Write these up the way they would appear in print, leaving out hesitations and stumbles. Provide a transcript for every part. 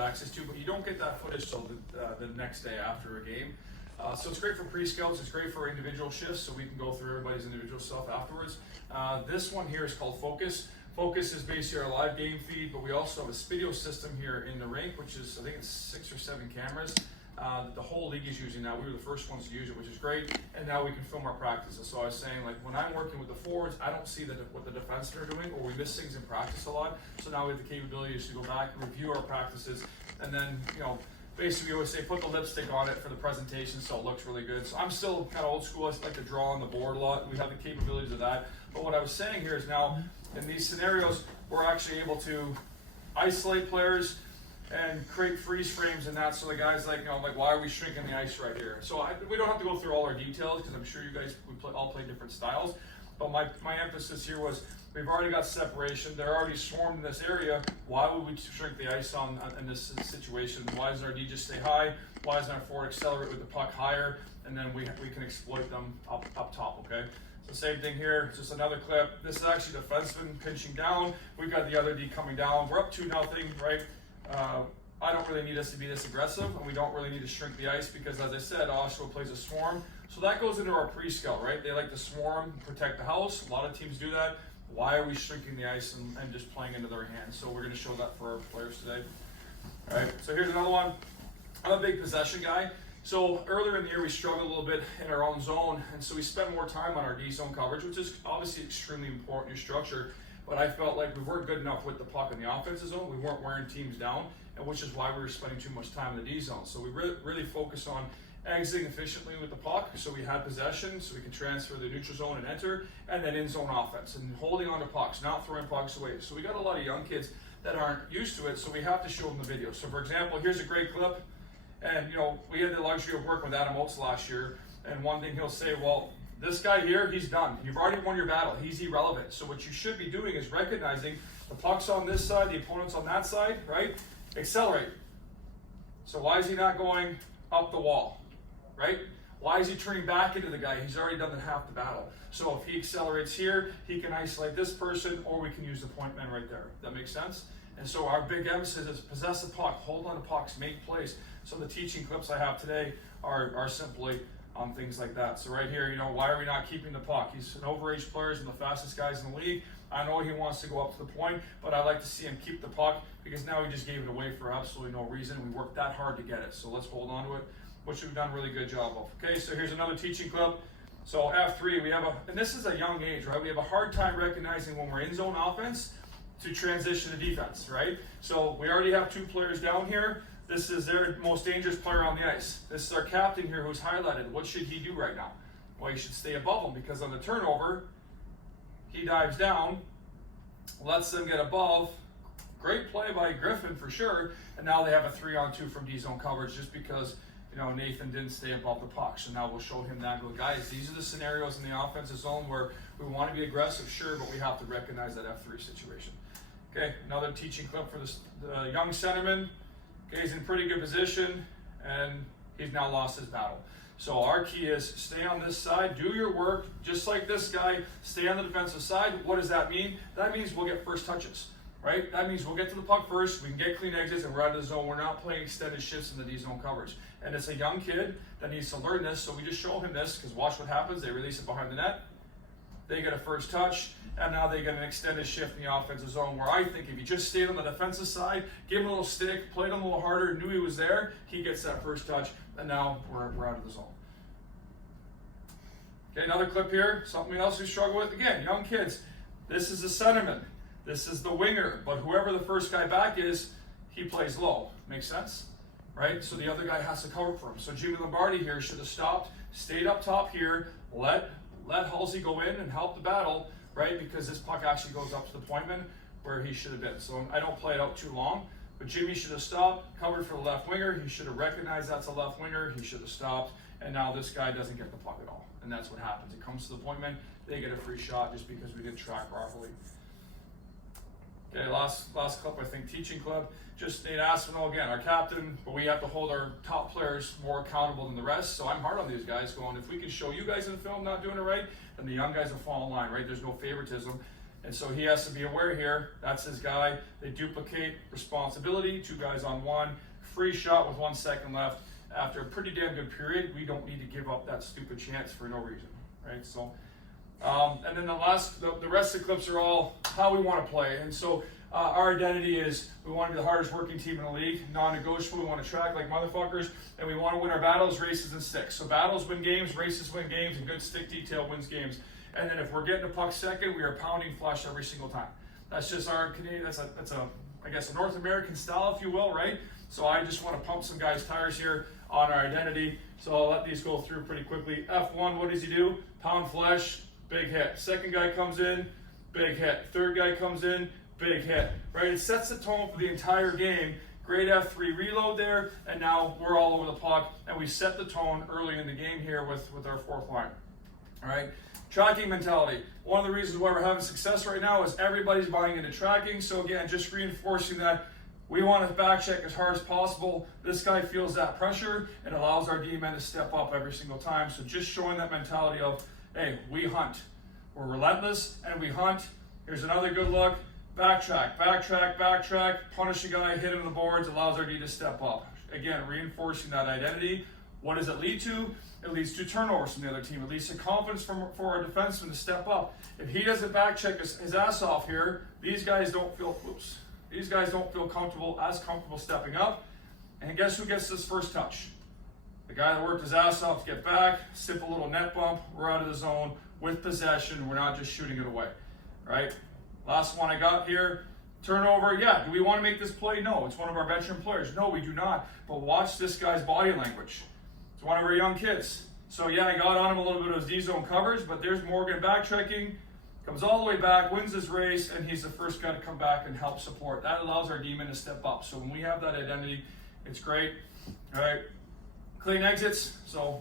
access to, but you don't get that footage till the next day after a game. So it's great for pre-scouts, it's great for individual shifts, so we can go through everybody's individual stuff afterwards. This one here is called Focus. Focus is basically our live game feed, but we also have a video system here in the rink, which is, I think it's 6 or 7 cameras. The whole league is using that. We were the first ones to use it, which is great. And now we can film our practices. So I was saying, like, when I'm working with the forwards, I don't see what the defensemen are doing, or we miss things in practice a lot. So now we have the capability to go back, review our practices, and then, you know, basically we always say put the lipstick on it for the presentation so it looks really good. So I'm still kind of old school. I like to draw on the board a lot. We have the capabilities of that. But what I was saying here is now, in these scenarios, we're actually able to isolate players and create freeze frames and that, so the guys like, you know, like, why are we shrinking the ice right here? So we don't have to go through all our details, because I'm sure you guys, all play different styles, but my emphasis here was, we've already got separation, they're already swarmed in this area, why would we shrink the ice in this situation? Why doesn't our D just stay high? Why doesn't our forward accelerate with the puck higher? And then we can exploit them up top, okay? So same thing here, it's just another clip. This is actually the defenseman pinching down. We've got the other D coming down. We're up 2-0, right? I don't really need us to be this aggressive, and we don't really need to shrink the ice because, as I said, Oshawa plays a swarm. So that goes into our pre-scout, right? They like to swarm, protect the house. A lot of teams do that. Why are we shrinking the ice and just playing into their hands? So we're going to show that for our players today. All right, so here's another one. I'm a big possession guy. So earlier in the year, we struggled a little bit in our own zone, and so we spent more time on our D zone coverage, which is obviously extremely important in your structure. But I felt like we weren't good enough with the puck in the offensive zone. We weren't wearing teams down, and which is why we were spending too much time in the D zone. So we really focused on exiting efficiently with the puck, so we had possession, so we could transfer the neutral zone and enter, and then in-zone offense, and holding on to pucks, not throwing pucks away. So we got a lot of young kids that aren't used to it, so we have to show them the video. So for example, here's a great clip, and you know, we had the luxury of working with Adam Oates last year, and one thing he'll say, well, this guy here, he's done. You've already won your battle. He's irrelevant. So what you should be doing is recognizing the puck's on this side, the opponent's on that side, right? Accelerate. So why is he not going up the wall, right? Why is he turning back into the guy? He's already done half the battle. So if he accelerates here, he can isolate this person, or we can use the point man right there. That makes sense? And so our big emphasis is possess the puck, hold on to pucks, make plays. So the teaching clips I have today are simply on things like that. So right here, you know, why are we not keeping the puck? He's an overage player, he's one of the fastest guys in the league. I know he wants to go up to the point, but I like to see him keep the puck because now he just gave it away for absolutely no reason. We worked that hard to get it, so let's hold on to it, which we've done a really good job of. Okay, so here's another teaching clip. So F3, we have and this is a young age, right? We have a hard time recognizing when we're in zone offense to transition to defense, right? So we already have 2 players down here. This is their most dangerous player on the ice. This is our captain here who's highlighted. What should he do right now? Well, he should stay above him because on the turnover, he dives down, lets them get above. Great play by Griffin for sure. And now they have a 3-on-2 from D-zone coverage just because, you know, Nathan didn't stay above the puck. So now we'll show him that and go, guys, these are the scenarios in the offensive zone where we want to be aggressive, sure, but we have to recognize that F3 situation. Okay, another teaching clip for the young centerman. Okay, he's in pretty good position, and he's now lost his battle. So our key is stay on this side, do your work, just like this guy, stay on the defensive side. What does that mean? That means we'll get first touches, right? That means we'll get to the puck first, we can get clean exits, and we're out of the zone. We're not playing extended shifts in the D-zone coverage. And it's a young kid that needs to learn this, so we just show him this, because watch what happens. They release it behind the net, they get a first touch, and now they get an extended shift in the offensive zone where I think if you just stayed on the defensive side, give him a little stick, played him a little harder, knew he was there, he gets that first touch, and now we're out of the zone. Okay, another clip here, something else we struggle with. Again, young kids. This is the centerman. This is the winger. But whoever the first guy back is, he plays low. Makes sense? Right? So the other guy has to cover for him. So Jimmy Lombardi here should have stopped, stayed up top here, let Halsey go in and help the battle, right? Because this puck actually goes up to the point man where he should have been. So I don't play it out too long, but Jimmy should have stopped, covered for the left winger. He should have recognized that's a left winger. He should have stopped, and now this guy doesn't get the puck at all. And that's what happens. It comes to the point man, they get a free shot just because we didn't track properly. Okay, last clip, I think, teaching clip. Just Nate Aspinall, again, our captain, but we have to hold our top players more accountable than the rest. So I'm hard on these guys going, if we can show you guys in the film not doing it right, then the young guys will fall in line, right? There's no favoritism. And so he has to be aware here, that's his guy. They duplicate responsibility, 2 guys on 1, free shot with 1 second left. After a pretty damn good period, we don't need to give up that stupid chance for no reason, right? So, and then the rest of the clips are all how we want to play. And so our identity is we want to be the hardest working team in the league, non-negotiable. We want to track like motherfuckers, and we want to win our battles, races, and sticks. So battles win games, races win games, and good stick detail wins games. And then if we're getting a puck second, we are pounding flush every single time. That's just our Canadian. That's a I guess a North American style, if you will, right? So I just want to pump some guys' tires here on our identity. So I'll let these go through pretty quickly. F1, what does he do? Pound flesh, big hit. Second guy comes in, big hit. Third guy comes in, big hit. Right? It sets the tone for the entire game. Great F3 reload there, and now we're all over the puck, and we set the tone early in the game here with our 4th line. All right? Tracking mentality. One of the reasons why we're having success right now is everybody's buying into tracking. So again, just reinforcing that we want to back check as hard as possible. This guy feels that pressure and allows our D-men to step up every single time. So just showing that mentality of, hey, we hunt. We're relentless and we hunt. Here's another good look. Backtrack, backtrack, backtrack. Punish a guy, hit him in the boards, allows our D to step up. Again, reinforcing that identity. What does it lead to? It leads to turnovers from the other team. It leads to confidence for our defenseman to step up. If he doesn't back check his ass off here, these guys don't feel comfortable stepping up. And guess who gets this first touch? The guy that worked his ass off to get back, sip a little net bump, we're out of the zone with possession. We're not just shooting it away, right? Last one I got here. Turnover, yeah. Do we want to make this play? No. It's one of our veteran players. No, we do not. But watch this guy's body language. It's one of our young kids. So yeah, I got on him a little bit of his D-zone coverage, but there's Morgan backtracking, comes all the way back, wins his race, and he's the first guy to come back and help support. That allows our D-men to step up. So when we have that identity, it's great. All right, clean exits. So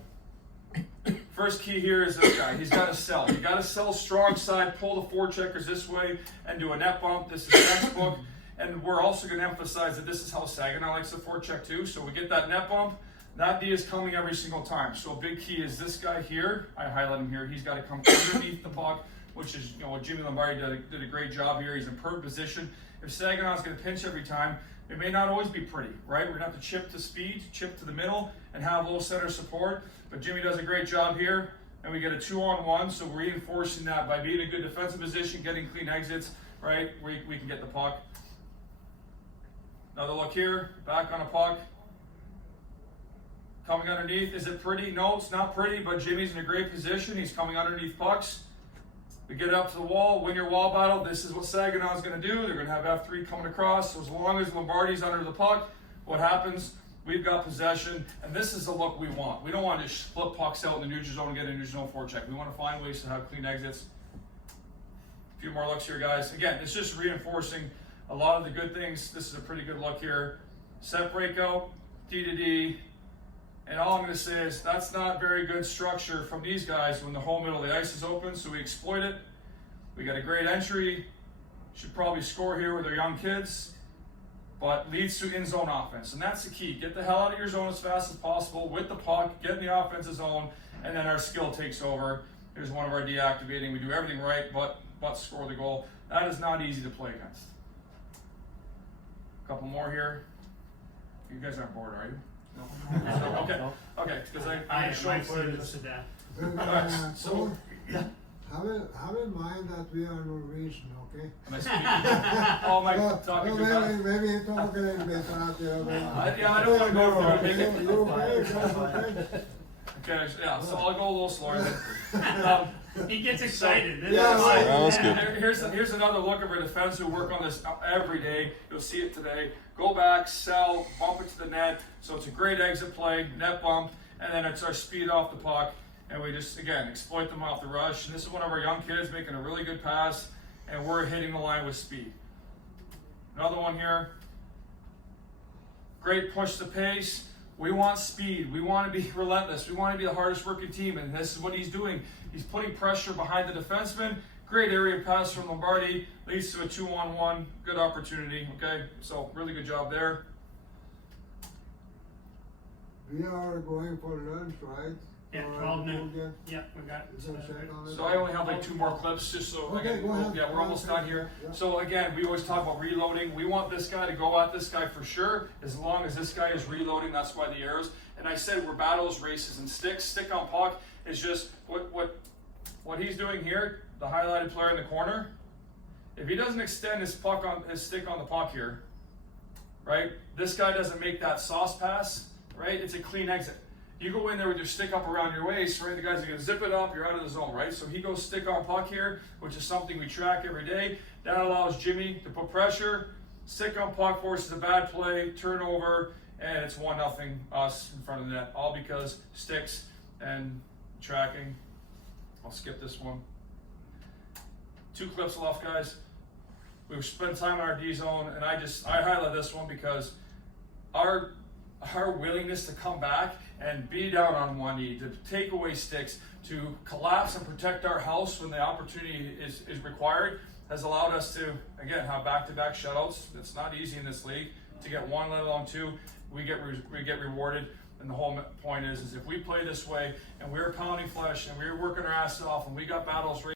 first key here is this guy. He's got to sell. You got to sell strong side, pull the 4-checkers this way, and do a net bump. This is textbook. And we're also going to emphasize that this is how Saginaw likes the 4-check too. So we get that net bump. That D is coming every single time. So a big key is this guy here. I highlight him here. He's got to come underneath the puck, which is, what Jimmy Lombardi did a great job here. He's in perfect position. If Saginaw's going to pinch every time, it may not always be pretty, right? We're going to have to chip to speed, chip to the middle, and have low center support. But Jimmy does a great job here, and we get a 2-on-1. So we're reinforcing that by being in a good defensive position, getting clean exits, right? We can get the puck. Another look here, back on a puck. Coming underneath, is it pretty? No, it's not pretty, but Jimmy's in a great position. He's coming underneath pucks. We get up to the wall, win your wall battle. This is what Saginaw's going to do. They're going to have F3 coming across. So as long as Lombardi's under the puck, what happens? We've got possession, and this is the look we want. We don't want to just split pucks out in the neutral zone and get a neutral zone 4-check. We want to find ways to have clean exits. A few more looks here, guys. Again, it's just reinforcing a lot of the good things. This is a pretty good look here. Set breakout, D to D. And all I'm going to say is that's not very good structure from these guys when the whole middle of the ice is open, so we exploit it. We got a great entry. Should probably score here with our young kids, but leads to in-zone offense. And that's the key. Get the hell out of your zone as fast as possible with the puck, get in the offensive zone, and then our skill takes over. Here's one of our deactivating. We do everything right, but score the goal. That is not easy to play against. A couple more here. You guys aren't bored, are you? No. Okay, because I show you to sit down. Alright, so have in mind that we are Norwegian, okay? am I speaking? Oh, am I talking too fast? Maybe talk a little bit about Yeah, I don't want to go through it. Okay, yeah, so I'll go a little slower then. He gets excited. That was good. Here's another look of our defense who work on this every day. You'll see it today. Go back, sell, bump it to the net. So it's a great exit play, net bump, and then it's our speed off the puck. And we just, again, exploit them off the rush. And this is one of our young kids making a really good pass, and we're hitting the line with speed. Another one here. Great push to pace. We want speed. We want to be relentless. We want to be the hardest working team, and this is what he's doing. He's putting pressure behind the defenseman. Great area pass from Lombardi. Leads to a 2-on-1. Good opportunity, okay? So really good job there. We are going for lunch, right? Yeah, or 12 we'll noon. get Yeah, we got. some check on it? So I only have like 2 more clips, just so Okay, again, go ahead. yeah, we're almost done here. Yeah. So again, we always talk about reloading. We want this guy to go at this guy for sure, as long as this guy is reloading. That's why the arrows. And I said we're battles, races, and sticks. Stick on puck is just what he's doing here. The highlighted player in the corner. If he doesn't extend his stick on the puck here, right? This guy doesn't make that sauce pass, right? It's a clean exit. You go in there with your stick up around your waist, right? The guys are gonna zip it up, you're out of the zone, right? So he goes stick on puck here, which is something we track every day. That allows Jimmy to put pressure. Stick on puck forces a bad play, turnover, and it's 1-0 us in front of the net. All because sticks and tracking. I'll skip this one. 2 clips left, guys. We've spent time in our D zone, and I highlight this one because our willingness to come back and be down on one knee, to take away sticks, to collapse and protect our house when the opportunity is required, has allowed us to, again, have back-to-back shutouts. It's not easy in this league to get 1, let alone 2. We get rewarded, and the whole point is if we play this way and we're pounding flesh and we're working our ass off and we got battles